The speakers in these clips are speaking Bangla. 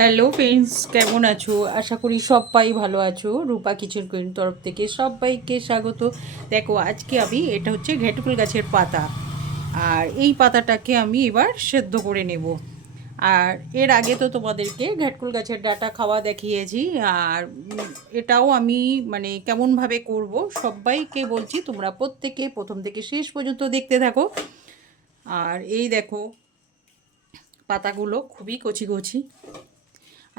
হ্যালো ফ্রেন্ডস কেমন আছো? আশা করি সবাই ভালো আছো। রূপা কিচেন কুইন তরফ থেকে সবাইকে স্বাগত। দেখো, আজকে আমি, এটা হচ্ছে ঘেটুকুল গাছের পাতা। আর এই পাতাটাকে আমি এবার সেদ্ধ করে নেব। আর এর আগে তো তোমাদেরকে ঘেটকুল গাছের ডাটা খাওয়া দেখিয়েছি। আর এটাও আমি মানে কেমনভাবে করব সবাইকে বলছি, তোমরা প্রত্যেকে প্রথম থেকে শেষ পর্যন্ত দেখতে থাকো। আর এই দেখো, পাতাগুলো খুবই কচি কচি।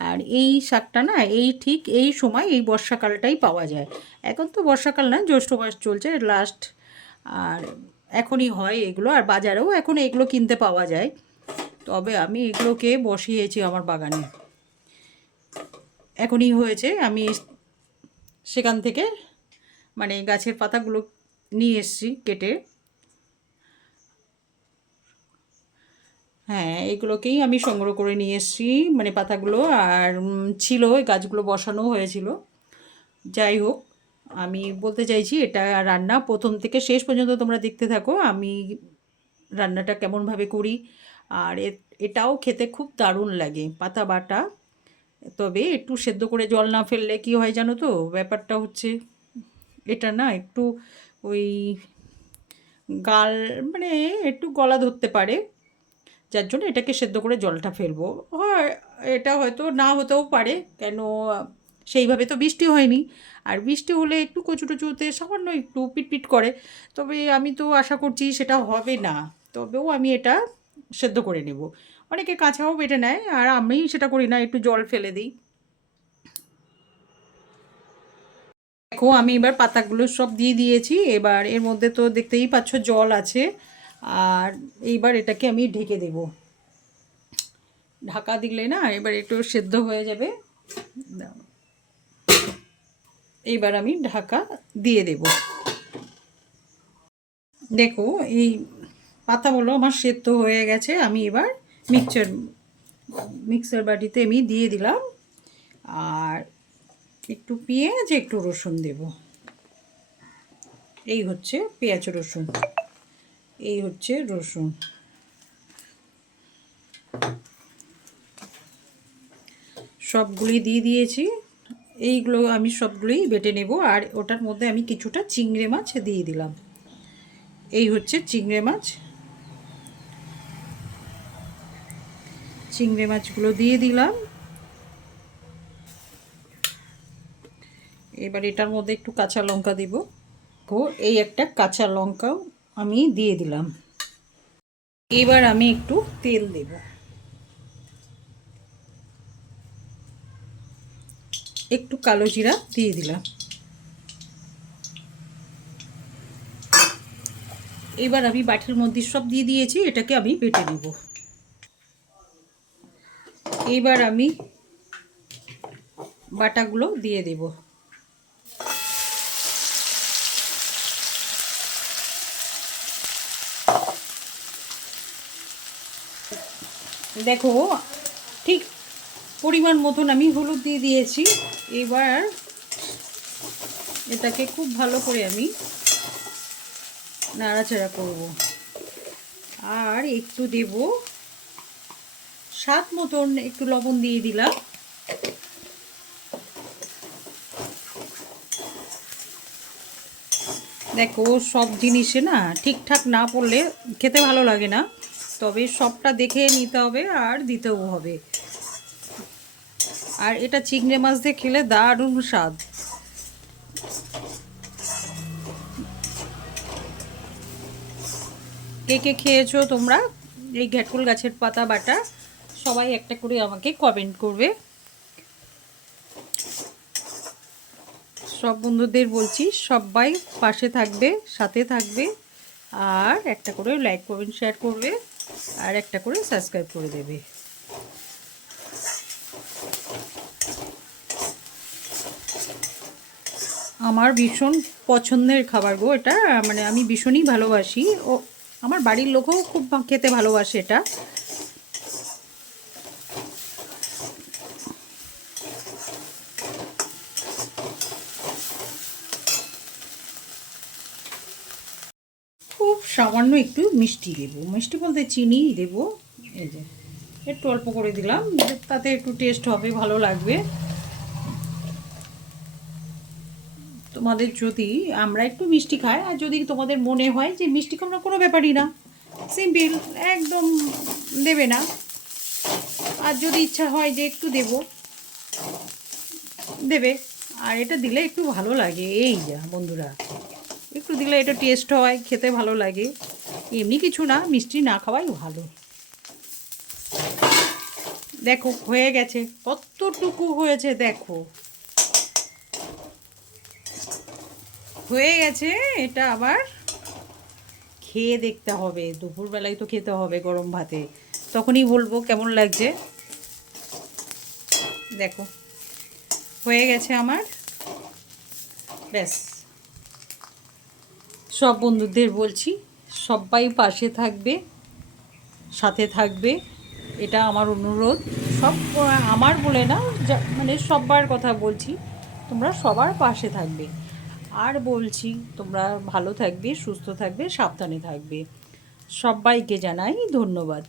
আর এই শাকটা না, এই ঠিক এই সময় এই বর্ষাকালটাই পাওয়া যায়। এখন তো বর্ষাকাল না, জ্যৈষ্ঠ মাস চলছে লাস্ট আর এখনই হয় এগুলো, আর বাজারেও এখন এগুলো কিনতে পাওয়া যায়। তবে আমি এগুলোকে বসিয়েছি আমার বাগানে। এখনই হয়েছে, আমি সেখান থেকে মানে গাছের পাতাগুলো নিয়ে এসেছি কেটে। হ্যাঁ এগুলোকেই আমি সংগ্রহ করে নিয়ে এসেছি মানে পাতাগুলো আর ছিল, ওই গাছগুলো বসানো হয়েছিল। যাই হোক, আমি বলতে চাইছি এটা রান্না প্রথম থেকে শেষ পর্যন্ত তোমরা দেখতে থাকো, আমি রান্নাটা কেমনভাবে করি। আর এটাও খেতে খুব দারুণ লাগে, পাতা বাটা। তবে একটু সেদ্ধ করে জল না ফেললে কি হয় জানো তো, ব্যাপারটা হচ্ছে এটা না একটু ওই গাল মানে একটু গলা ধরতে পারে। যার জন্য এটাকে সেদ্ধ করে জলটা ফেলব। হয় এটা হয়তো না হতেও পারে, কেন সেইভাবে তো বৃষ্টি হয়নি। আর বৃষ্টি হলে একটু কচু টচুতে সামান্য একটু পিটপিট করে, তবে আমি তো আশা করছি সেটা হবে না। তবেও আমি এটা সেদ্ধ করে নেব। অনেকে কাঁচাও বেটে নেয়, আর আমি সেটা করি না, একটু জল ফেলে দিই। দেখো, আমি এবার পাতাগুলো সব দিয়ে দিয়েছি। এবার এর মধ্যে তো দেখতেই পাচ্ছ জল আছে। আর এইবার এটাকে আমি ঢেকে দেব। ঢাকা দিলে না এবার একটু সেদ্ধ হয়ে যাবে। এইবার আমি ঢাকা দিয়ে দেব। দেখো এই পাতাগুলো আমার সেদ্ধ হয়ে গেছে। আমি এবার মিক্সচার, মিক্সার বাটিতে আমি দিয়ে দিলাম। আর একটু পেঁয়াজ, একটু রসুন দেব। এই হচ্ছে পেঁয়াজ রসুন। এই হচ্ছে রসুন। সবগুলি দিয়ে দিয়েছি। এইগুলো আমি সবগুলোই বেটে নেব আর ওটার মধ্যে আমি কিছুটা চিংড়ে মাছ দিয়ে দিলাম। এই হচ্ছে চিংড়ে মাছ। চিংড়ে মাছগুলো দিয়ে দিলাম। এবার এটার মধ্যে একটু কাঁচা লঙ্কা দিব। এই একটা কাঁচা লঙ্কাও আমি দিয়ে দিলাম। এবার আমি একটু তেল দেব। একটু কালো জিরা দিয়ে দিলাম। এবার আমি বাটির মধ্যে সব দিয়ে দিয়েছি, এটাকে আমি বেটে নেব। এবার আমি বাটাগুলো দিয়ে দেবো। দেখো, ঠিক পরিমাণ মতন আমি হলুদ দিয়ে দিয়েছি। এবার এটাকে খুব ভালো করে আমি নাড়াচাড়া করব। আর একটু দেব স্বাদ মতন একটু লবণ দিয়ে দিলাম। দেখো, সব জিনিসে না ঠিকঠাক না পড়লে খেতে ভালো লাগে না। তবে সবটা দেখে নিতে হবে আর দিতেও হবে। আর এটা চিংড়ি মাছ দিয়ে খেলে দারুণ স্বাদ। কে কে খেয়েছো তোমরা? এই ঘ্যাটকুল গাছের পাতা, বাটা, সবাই একটা করে আমাকে কমেন্ট করবে। সব বন্ধুদের বলছি, সবাই পাশে থাকবে, সাথে থাকবে, আর একটা করে লাইক করবেন শেয়ার করবে। আর একটা করে সাবস্ক্রাইব করে দেবে। আমার ভীষণ পছন্দের খাবার গো এটা মানে আমি ভীষণই ভালোবাসি। ও, আমার বাড়ির লোকও খুব খেতে ভালোবাসে এটা। সামান্য একটু মিষ্টি দেবো। মিষ্টি বলতে চিনি দেবো। এই যে, একটু অল্প করে দিলাম। তাতে একটু টেস্ট হবে, ভালো লাগবে। তোমাদের যদি আমরা একটু মিষ্টি খাই, আর যদি তোমাদের মনে হয় যে মিষ্টি না কোনো ব্যাপারই না সিম্পল একদম দেবে না। আর যদি ইচ্ছা হয় যে একটু দেব, দেবে। আর এটা দিলে একটু ভালো লাগে। এই যা, বন্ধুরা। একটু দিলে এটা টেস্ট হয়, খেতে ভালো লাগে। এমনি কিছু না, মিষ্টি না খাওয়াই ভালো। দেখো, হয়ে গেছে। কতটুকু হয়েছে দেখো। হয়ে গেছে, এটা আবার খেয়ে দেখতে হবে। দুপুরবেলায় তো খেতে হবে গরম ভাতে। তখনই বলব কেমন লাগছে। দেখো, হয়ে গেছে আমার। ব্যাস। সব বন্ধুদের বলছি, সবাই পাশে থাকবে, সাথে থাকবে, এটা আমার অনুরোধ। সব আমার বলে না মানে সবার কথা বলছি, তোমরা সবার পাশে থাকবে। আর বলছি, তোমরা ভালো থাকবে, সুস্থ থাকবে, সাবধানে থাকবে। সবাইকে জানাই ধন্যবাদ।